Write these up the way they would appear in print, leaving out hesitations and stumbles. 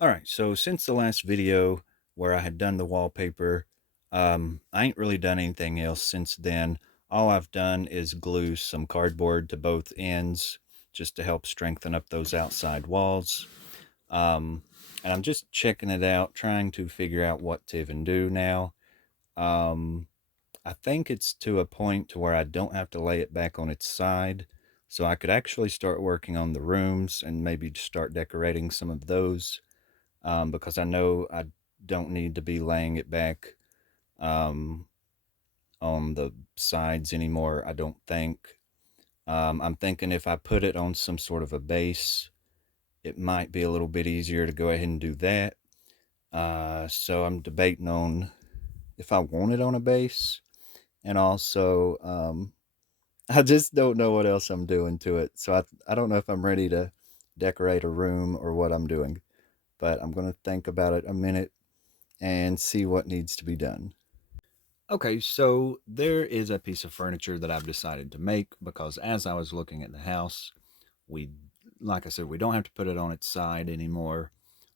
Alright, so since the last video where I had done the wallpaper, I ain't really done anything else since then. All I've done is glue some cardboard to both ends just to help strengthen up those outside walls. Um, and I'm just checking it out, trying to figure out what to even do now. Um, I think it's to a point to where I don't have to lay it back on its side, so I could actually start working on the rooms and maybe start decorating some of those, because I know I don't need to be laying it back um, on the sides anymore, I don't think. I'm thinking if I put it on some sort of a base, it might be a little bit easier to go ahead and do that. So I'm debating on if I want it on a base, and also I just don't know what else I'm doing to it. So I don't know if I'm ready to decorate a room or what I'm doing, but I'm going to think about it a minute and see what needs to be done. Okay, so there is a piece of furniture that I've decided to make because as I was looking at the house, we, like I said, we don't have to put it on its side anymore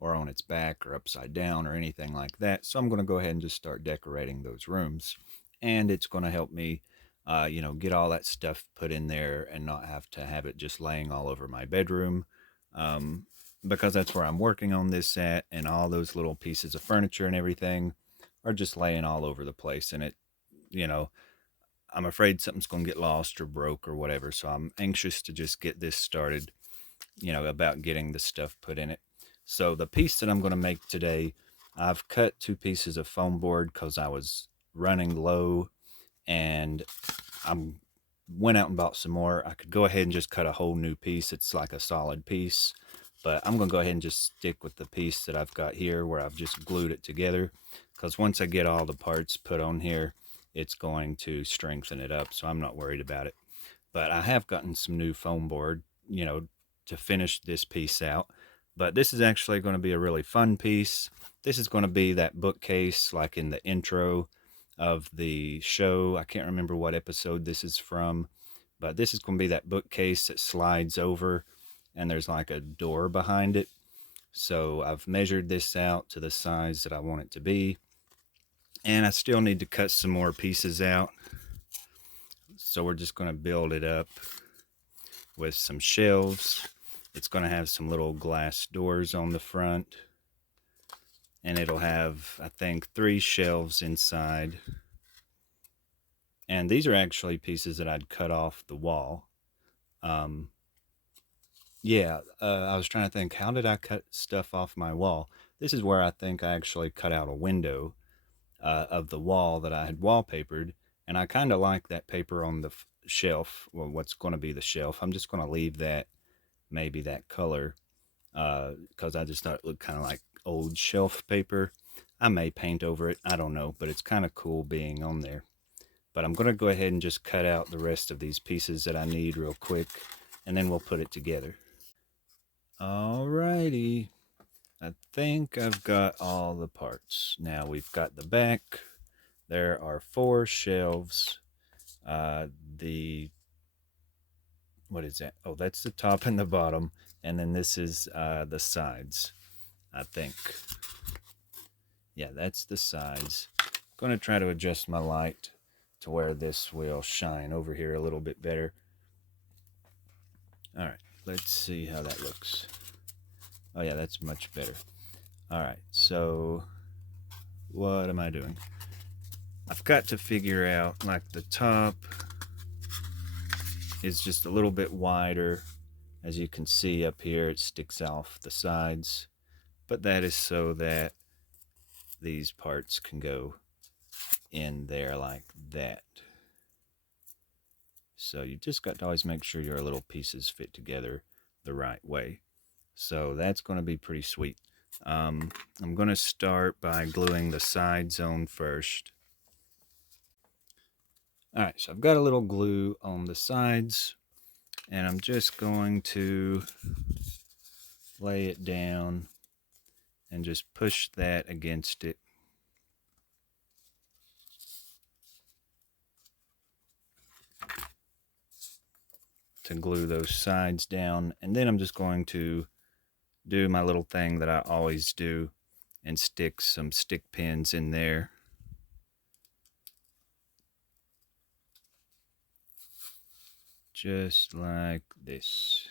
or on its back or upside down or anything like that. So I'm going to go ahead and just start decorating those rooms. And it's going to help me, get all that stuff put in there and not have to have it just laying all over my bedroom. Um, because that's where I'm working on this at, and all those little pieces of furniture and everything are just laying all over the place. And you know, I'm afraid something's going to get lost or broke or whatever. So I'm anxious to just get this started, about getting the stuff put in it. So the piece that I'm going to make today, I've cut two pieces of foam board because I was running low, and I'm went out and bought some more. I could go ahead and just cut a whole new piece. It's like a solid piece, but I'm going to go ahead and just stick with the piece that I've got here where I've just glued it together, because once I get all the parts put on here, it's going to strengthen it up. So I'm not worried about it. But I have gotten some new foam board, to finish this piece out. But this is actually going to be a really fun piece. This is going to be that bookcase like in the intro of the show. I can't remember what episode this is from, but this is going to be that bookcase that slides over and there's like a door behind it. So I've measured this out to the size that I want it to be. And I still need to cut some more pieces out. So we're just going to build it up with some shelves. It's going to have some little glass doors on the front. And it'll have, I think, 3 shelves inside. And these are actually pieces that I'd cut off the wall. Um, yeah, I was trying to think, how did I cut stuff off my wall? This is where I think I actually cut out a window of the wall that I had wallpapered. And I kind of like that paper on the shelf, well, what's going to be the shelf. I'm just going to leave that, maybe that color, because I just thought it looked kind of like old shelf paper. I may paint over it, I don't know, but it's kind of cool being on there. But I'm going to go ahead and just cut out the rest of these pieces that I need real quick, and then we'll put it together. Alrighty, I think I've got all the parts. Now we've got the back. There are 4 shelves. The what is that? Oh, that's the top and the bottom, and then this is the sides, I think. Yeah, that's the sides. I'm going to try to adjust my light to where this will shine over here a little bit better. All right, let's see how that looks. Oh yeah, that's much better. All right, so what am I doing? I've got to figure out, like, the top is just a little bit wider. As you can see up here, it sticks off the sides, but that is so that these parts can go in there like that. So you just got to always make sure your little pieces fit together the right way. So that's going to be pretty sweet. I'm going to start by gluing the sides on first. All right, so I've got a little glue on the sides, and I'm just going to lay it down and just push that against it. To glue those sides down, and then I'm just going to do my little thing that I always do and stick some stick pins in there. Just like this.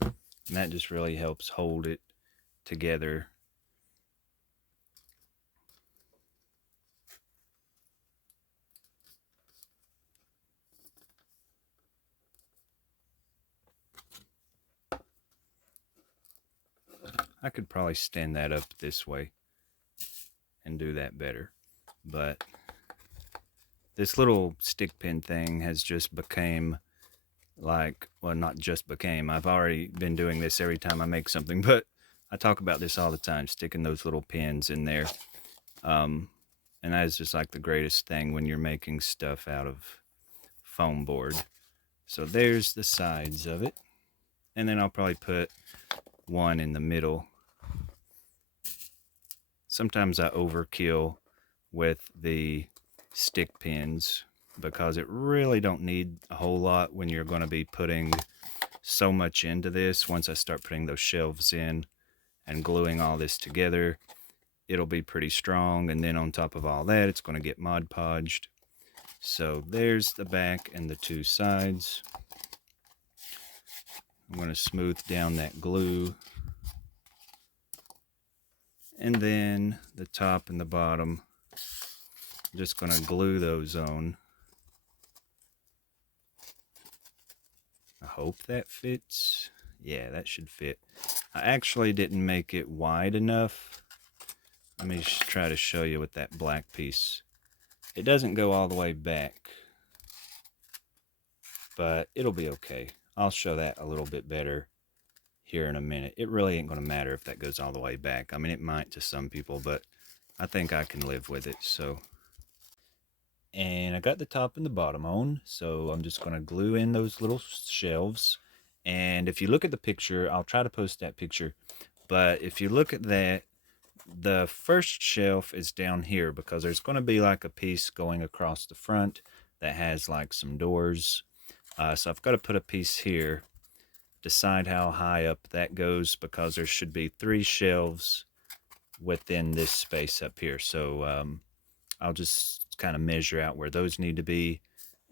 And that just really helps hold it together. I could probably stand that up this way and do that better. But this little stick pin thing has just became like, well, not just became, I've already been doing this every time I make something, but I talk about this all the time, sticking those little pins in there. And that is just like the greatest thing when you're making stuff out of foam board. So there's the sides of it. And then I'll probably put one in the middle. Sometimes I overkill with the stick pins because it really don't need a whole lot when you're going to be putting so much into this. Once I start putting those shelves in and gluing all this together, it'll be pretty strong. And then on top of all that, it's going to get Mod Podged. So there's the back and the two sides. I'm going to smooth down that glue. And then the top and the bottom, I'm just going to glue those on. I hope that fits. Yeah, that should fit. I actually didn't make it wide enough. Let me just try to show you with that black piece. It doesn't go all the way back, but it'll be okay. I'll show that a little bit better here in a minute. It really ain't going to matter if that goes all the way back. I mean, it might to some people, but I think I can live with it. So, and I got the top and the bottom on, so I'm just going to glue in those little shelves. And if you look at the picture, I'll try to post that picture, but if you look at that, the first shelf is down here because there's going to be like a piece going across the front that has like some doors. So I've got to put a piece here, decide how high up that goes because there should be 3 shelves within this space up here. So I'll just kind of measure out where those need to be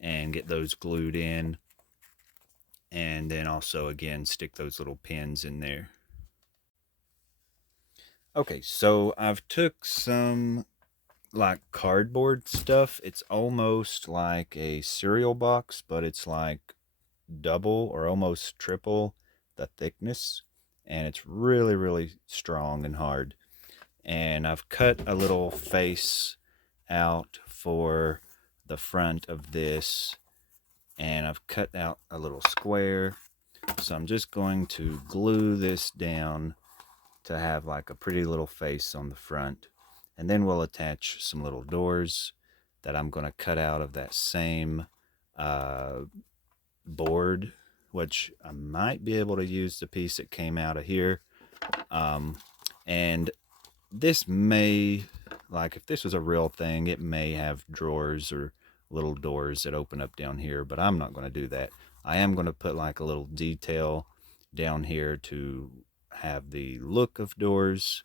and get those glued in. And then also, again, stick those little pins in there. Okay, so I've took some like cardboard stuff. It's almost like a cereal box, but it's like double or almost triple the thickness. And it's really, really strong and hard. And I've cut a little face out for the front of this. And I've cut out a little square. So I'm just going to glue this down to have like a pretty little face on the front. And then we'll attach some little doors that I'm going to cut out of that same board, which I might be able to use the piece that came out of here. And this may, like if this was a real thing, it may have drawers or little doors that open up down here, but I'm not going to do that. I am going to put like a little detail down here to have the look of doors,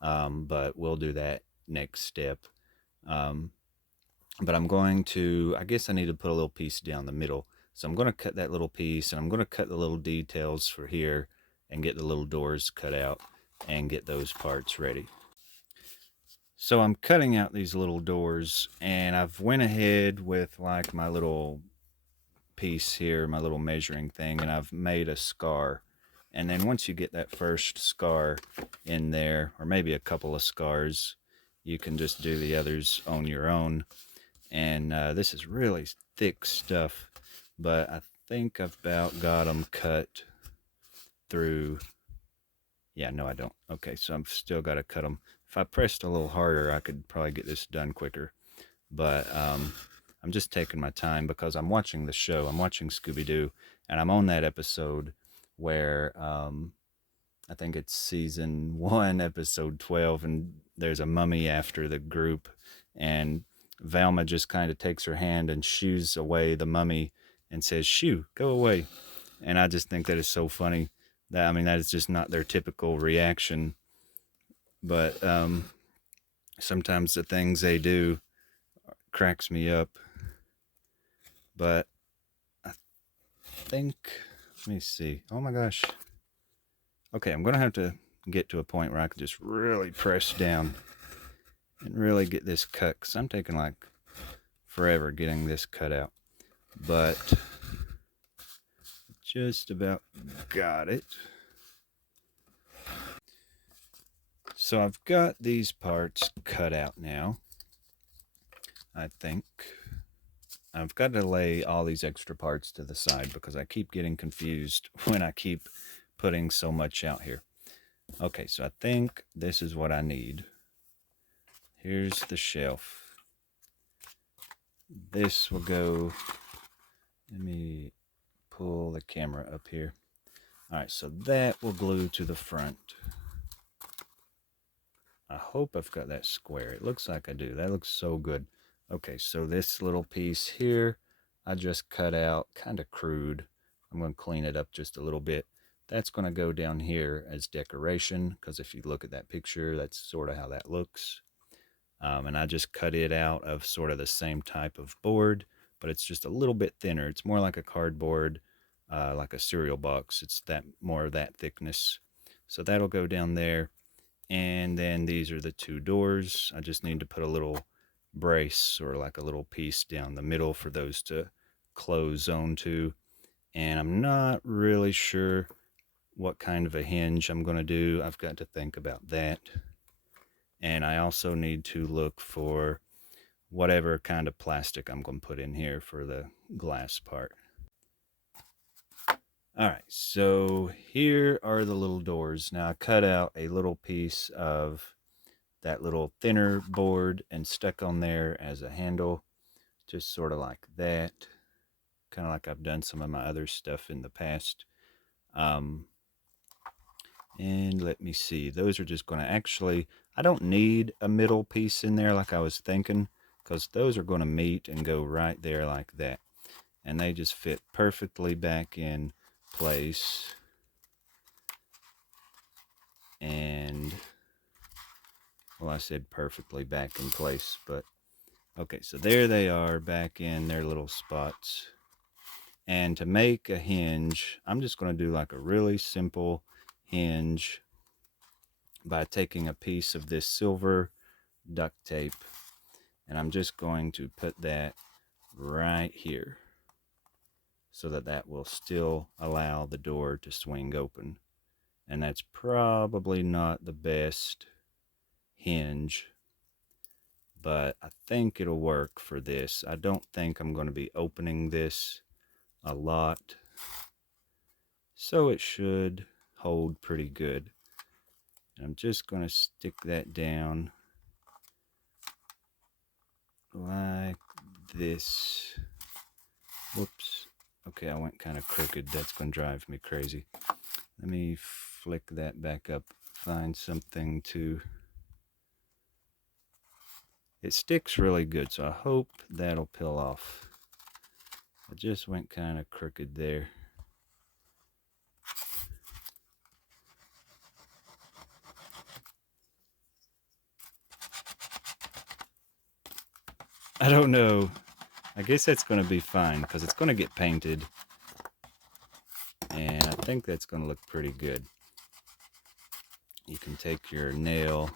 but we'll do that next step. But I'm going to, I guess I need to put a little piece down the middle. So I'm going to cut that little piece, and I'm going to cut the little details for here and get the little doors cut out and get those parts ready. So I'm cutting out these little doors, and I've went ahead with like my little piece here, my little measuring thing, and I've made a scar. And then once you get that first scar in there, or maybe a couple of scars, you can just do the others on your own. And this is really thick stuff, but I think I've about got them cut through. Yeah, no, I don't. Okay, so I've still got to cut them. If I pressed a little harder, I could probably get this done quicker. But I'm just taking my time because I'm watching the show. I'm watching Scooby Doo, and I'm on that episode where I think it's season 1, episode 12, and there's a mummy after the group, and Velma just kind of takes her hand and shoos away the mummy and says, "Shoo, go away." And I just think that is so funny. That, I mean, that is just not their typical reaction. But sometimes the things they do cracks me up. But I think, let me see. Oh my gosh. Okay, I'm gonna have to get to a point where I can just really press down and really get this cut, because I'm taking like forever getting this cut out. But just about got it. So I've got these parts cut out now, I think. I've got to lay all these extra parts to the side because I keep getting confused when I keep putting so much out here. Okay, so I think this is what I need. Here's the shelf. This will go, let me pull the camera up here. All right, so that will glue to the front. I hope I've got that square. It looks like I do. That looks so good. Okay, so this little piece here, I just cut out kind of crude. I'm going to clean it up just a little bit. That's going to go down here as decoration, because if you look at that picture, that's sort of how that looks. And I just cut it out of sort of the same type of board, but it's just a little bit thinner. It's more like a cardboard, like a cereal box. It's that more of that thickness. So that'll go down there. And then these are the two doors. I just need to put a little brace or like a little piece down the middle for those to close onto. And I'm not really sure what kind of a hinge I'm going to do. I've got to think about that. And I also need to look for whatever kind of plastic I'm going to put in here for the glass part. All right, so here are the little doors. Now I cut out a little piece of that little thinner board and stuck on there as a handle, just sort of like that, kind of like I've done some of my other stuff in the past. And let me see, those are just going to actually, I don't need a middle piece in there like I was thinking, because those are going to meet and go right there like that, and they just fit perfectly back in place. And well, I said perfectly back in place, but okay, so there they are back in their little spots. And to make a hinge, I'm just going to do like a really simple hinge by taking a piece of this silver duct tape, and I'm just going to put that right here so that that will still allow the door to swing open. And that's probably not the best hinge, but I think it'll work for this. I don't think I'm going to be opening this a lot, so it should hold pretty good. And I'm just going to stick that down like this. Whoops. Okay, I went kind of crooked. That's going to drive me crazy. Let me flick that back up, find something to... It sticks really good, so I hope that'll peel off. I just went kind of crooked there. I don't know. I guess that's going to be fine because it's going to get painted. And I think that's going to look pretty good. You can take your nail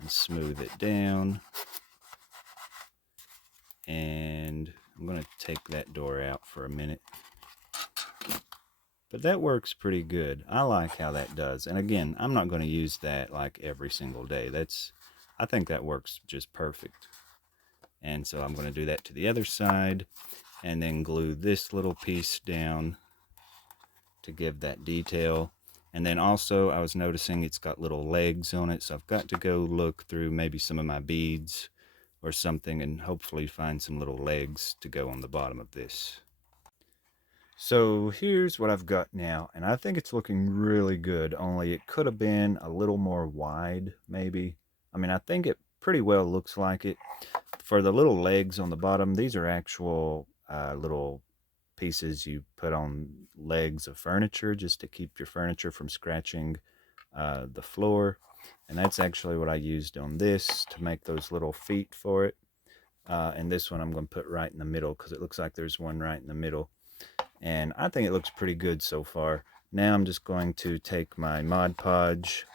and smooth it down. And I'm going to take that door out for a minute. But that works pretty good. I like how that does. And again, I'm not going to use that like every single day. I think that works just perfect. And so I'm going to do that to the other side and then glue this little piece down to give that detail. And then also I was noticing it's got little legs on it, so I've got to go look through maybe some of my beads or something and hopefully find some little legs to go on the bottom of this. So here's what I've got now, and I think it's looking really good, only it could have been a little more wide maybe. I mean, I think it pretty well looks like it. For the little legs on the bottom, these are actual little pieces you put on legs of furniture just to keep your furniture from scratching the floor. And that's actually what I used on this to make those little feet for it. And this one I'm going to put right in the middle because it looks like there's one right in the middle. And I think it looks pretty good so far. Now I'm just going to take my Mod Podge,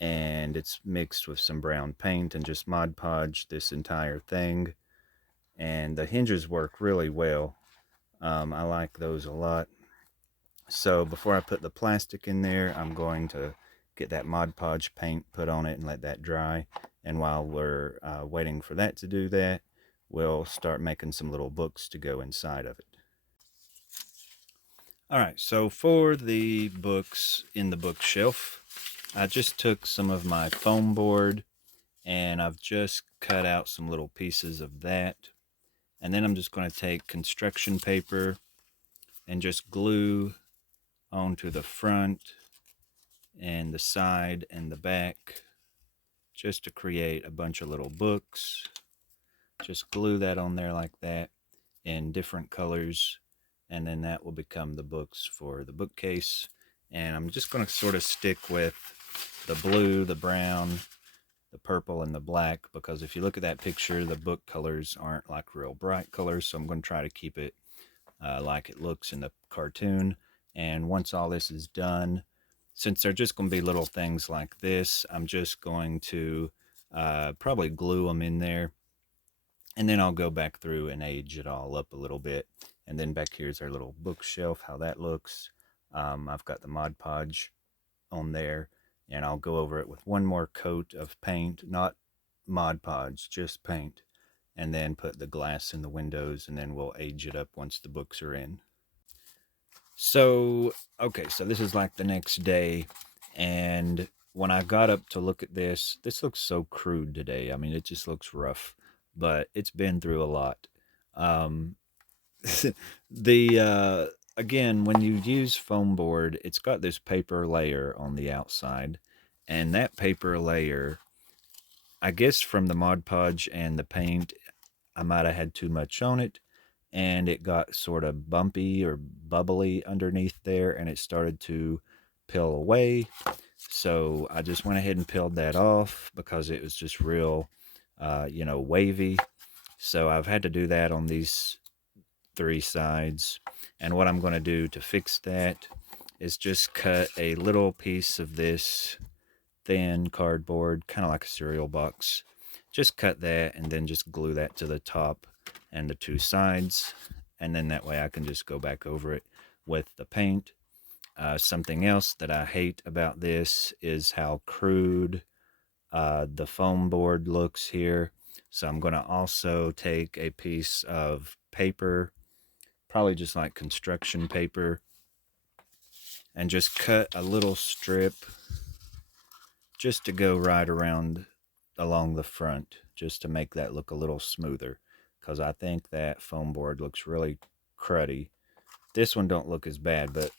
and it's mixed with some brown paint, and just Mod Podge this entire thing. And the hinges work really well. I like those a lot. So before I put the plastic in there, I'm going to get that Mod Podge paint put on it and let that dry. And while we're waiting for that to do that, we'll start making some little books to go inside of it. All right, so for the books in the bookshelf, I just took some of my foam board and I've just cut out some little pieces of that. And then I'm just going to take construction paper and just glue onto the front and the side and the back just to create a bunch of little books. Just glue that on there like that in different colors, and then that will become the books for the bookcase. And I'm just going to sort of stick with the blue, the brown, the purple, and the black, because if you look at that picture, the book colors aren't like real bright colors, so I'm going to try to keep it like it looks in the cartoon. And once all this is done, since they're just going to be little things like this, I'm just going to probably glue them in there, and then I'll go back through and age it all up a little bit. And then back here's our little bookshelf, how that looks. I've got the Mod Podge on there, and I'll go over it with one more coat of paint, not Mod Podge, just paint, and then put the glass in the windows, and then we'll age it up once the books are in. So, okay, so this is like the next day, and when I got up to look at this looks so crude today. I mean, it just looks rough, but it's been through a lot. Um, again, when you use foam board, it's got this paper layer on the outside, and that paper layer, I guess from the Mod Podge and the paint, I might have had too much on it, and it got sort of bumpy or bubbly underneath there, and it started to peel away. So I just went ahead and peeled that off because it was just real, wavy. So I've had to do that on these three sides. And what I'm going to do to fix that is just cut a little piece of this thin cardboard, kind of like a cereal box. Just cut that and then just glue that to the top and the two sides. And then that way I can just go back over it with the paint. Something else that I hate about this is how crude the foam board looks here. So I'm going to also take a piece of paper, probably just like construction paper, and just cut a little strip just to go right around along the front, just to make that look a little smoother, because I think that foam board looks really cruddy. This one don't look as bad, but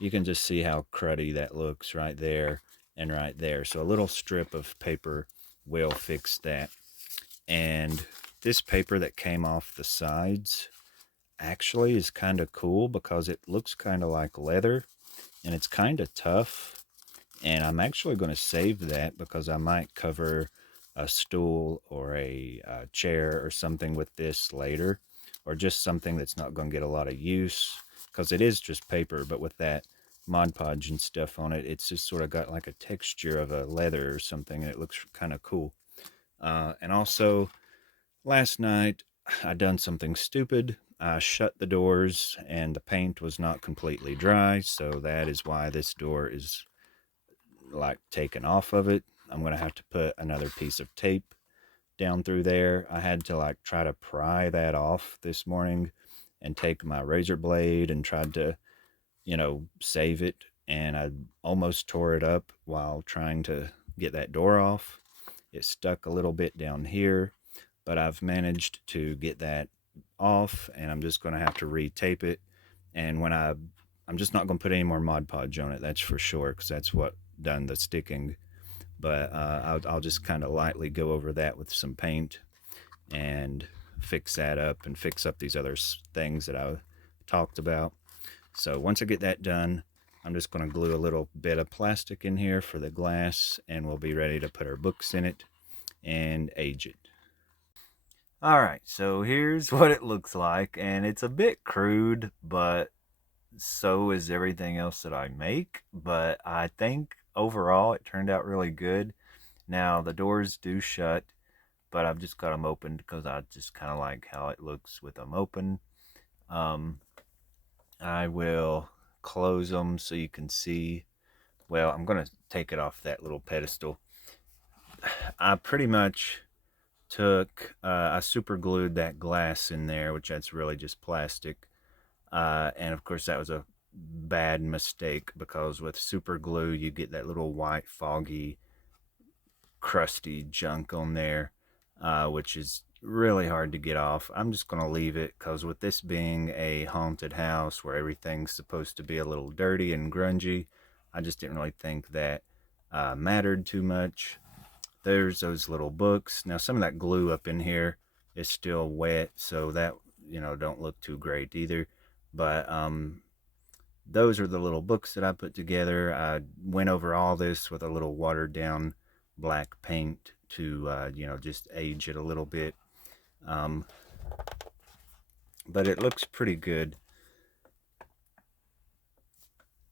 you can just see how cruddy that looks right there and right there. So a little strip of paper will fix that. And this paper that came off the sides actually is kind of cool because it looks kind of like leather, and it's kind of tough. And I'm actually going to save that because I might cover a stool or a chair or something with this later, or just something that's not going to get a lot of use, because it is just paper, but with that Mod Podge and stuff on it, it's just sort of got like a texture of a leather or something, and it looks kind of cool. And also, last night I done something stupid. I shut the doors and the paint was not completely dry, so that is why this door is like taken off of it. I'm going to have to put another piece of tape down through there. I had to like try to pry that off this morning and take my razor blade and tried to, save it. And I almost tore it up while trying to get that door off. It stuck a little bit down here, but I've managed to get that off, and I'm just going to have to retape it. And I'm just not going to put any more Mod Podge on it, that's for sure, because that's what done the sticking. but I'll just kind of lightly go over that with some paint and fix that up and fix up these other things that I talked about. So once I get that done, I'm just going to glue a little bit of plastic in here for the glass, and we'll be ready to put our books in it and age it. All right, so here's what it looks like, and it's a bit crude, but so is everything else that I make. But I think overall it turned out really good. Now the doors do shut, but I've just got them opened because I just kind of like how it looks with them open. Um, I will close them so you can see. Well, I'm going to take it off that little pedestal. I pretty much I super glued that glass in there, which that's really just plastic. And of course, that was a bad mistake because with super glue, you get that little white, foggy, crusty junk on there, which is really hard to get off. I'm just going to leave it because with this being a haunted house where everything's supposed to be a little dirty and grungy, I just didn't really think that mattered too much. There's those little books. Now, some of that glue up in here is still wet, so that, don't look too great either. But those are the little books that I put together. I went over all this with a little watered down black paint to, just age it a little bit. Um, but it looks pretty good.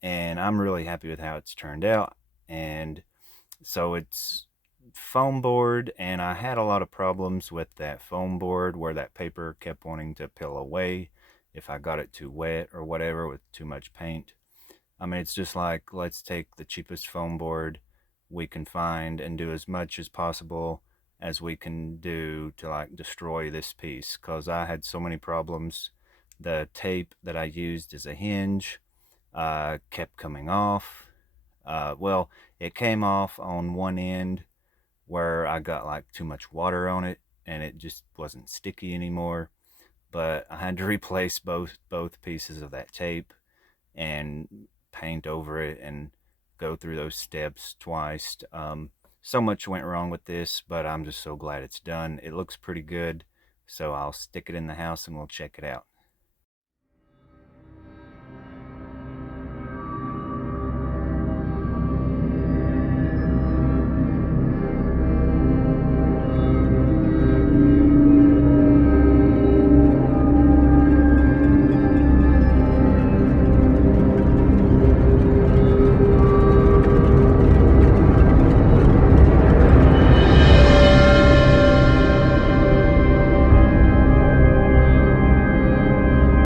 And I'm really happy with how it's turned out. And so it's foam board, and I had a lot of problems with that foam board where that paper kept wanting to peel away if I got it too wet or whatever with too much paint. I mean, it's just like, let's take the cheapest foam board we can find and do as much as possible as we can do to like destroy this piece, because I had so many problems. The tape that I used as a hinge kept coming off. Well, it came off on one end where I got like too much water on it and it just wasn't sticky anymore. But I had to replace both pieces of that tape and paint over it and go through those steps twice. So much went wrong with this, but I'm just so glad it's done. It looks pretty good, so I'll stick it in the house and we'll check it out.